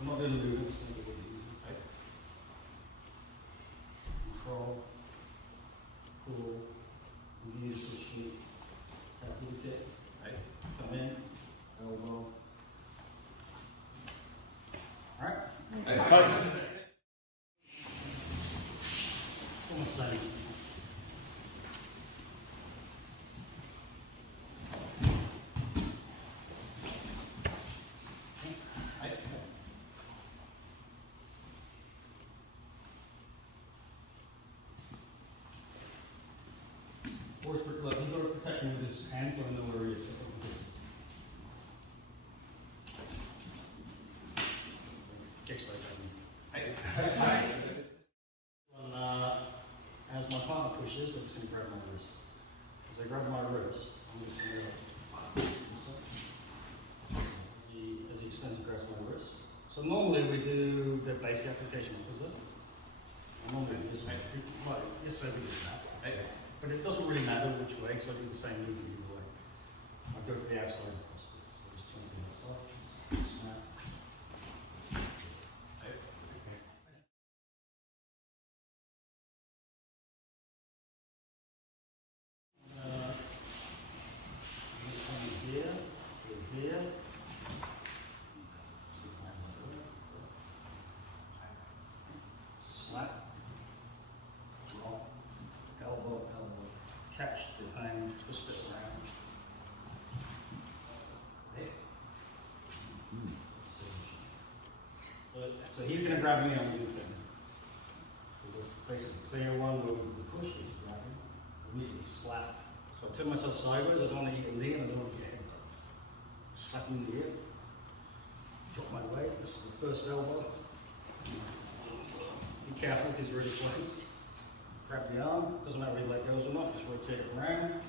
I'm not going to do this. Okay. Control, pull, use the sheet, tap with it, right? Come in, elbow. Alright? Almost the same. Look, he's already protecting with his hands, so I know where he is. Gekisai. As my partner pushes, I'm just going to grab my wrist. As I grab my wrist, I'm just going to as he extends and grabs my wrist. So normally we do the basic application opposite. Normally this way, like this way we do that. But it doesn't really matter which way, so I do the same movement either way. I go to the outside if possible. So just turn to the outside, snap. Come here, to here. Slap. Drop. Elbow, elbow. Catch the hand, twist it around. Okay. So he's going to grab me on the inside. So this is basically clear one where we push, he's grabbing. Immediately slap. So I turn myself sideways, I don't want to eat a knee and I don't want to get head. Slap him in the ear. Drop my weight, this is the first elbow. Be careful because you're really close. Grab the arm, doesn't matter if your leg goes or not, just rotate it around.